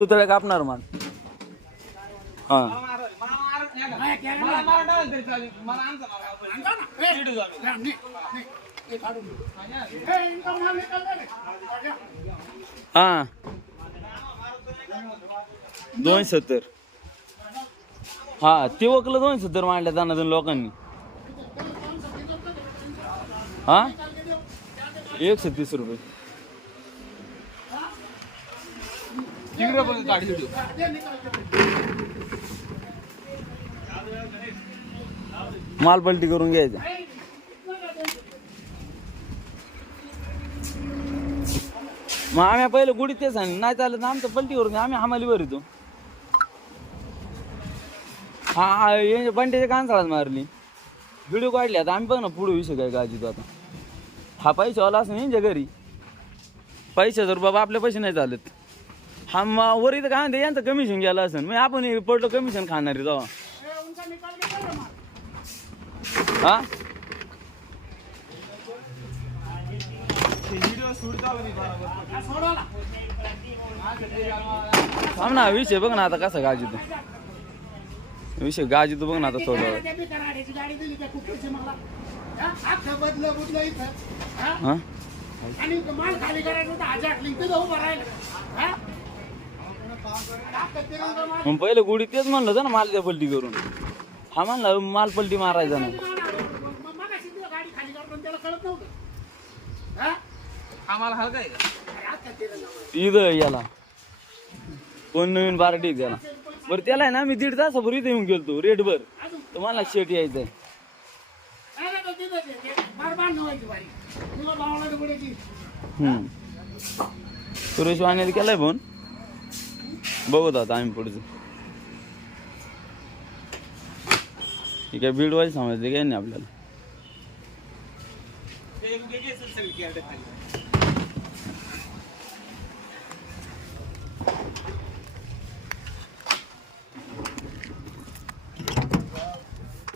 पुतळ्या कापणार मान हा. हा. दोन सत्तर हा ते वकलं दोनशे सत्तर मांडल्या जाणार लोकांनी. हा? एकशे तीस रुपये. माल पलटी करून घ्यायचा. मग आम्ही पहिलं गुढी तेच आणि नाही चालत आमचं पलटी करून घ्या. आम्ही हमाली वर येतो हा हा, हे बंट्याच्या कांसाळात मारली. व्हिडिओ काढली आता. आम्ही बघ ना पुढे विषय काय काळजी आता. हा पैशावाला असं यांच्या घरी. पैसे जर बाबा आपले पैसे नाही चालत. हा मग वर इथं काय म्हणते यांचं कमिशन गेलं असेल. मग आपण हे पडलो कमिशन खाणार आहे तेव्हा. हा? थांब ना विषय बघ ना आता कसा गाजी तू विषय गाजी तू बघ ना आता थोडं गाडी दिली हा? इथं आणि माल खाली करायचं होतं हजार लिंक जाऊ भरायला हा? अख्खं तिरंगा माल मग पहिलं गुढी तेच म्हणलं होतं ना मालच्या पलटी करून. हा म्हणला माल पलटी मारायचा नाही आम्हाला हलका आहे का इथं याला. कोण नवीन पार्टी त्याला. बरं त्याला आहे ना मी दीड तासाभर इथे येऊन गेलतो रेटभर. भर तर मला शेट यायचंय. सुरेश वाण्याने केलाय फोन? बघू आता आम्ही पुढचं हे काय बीड वाईज समजते काय नाही आपल्याला?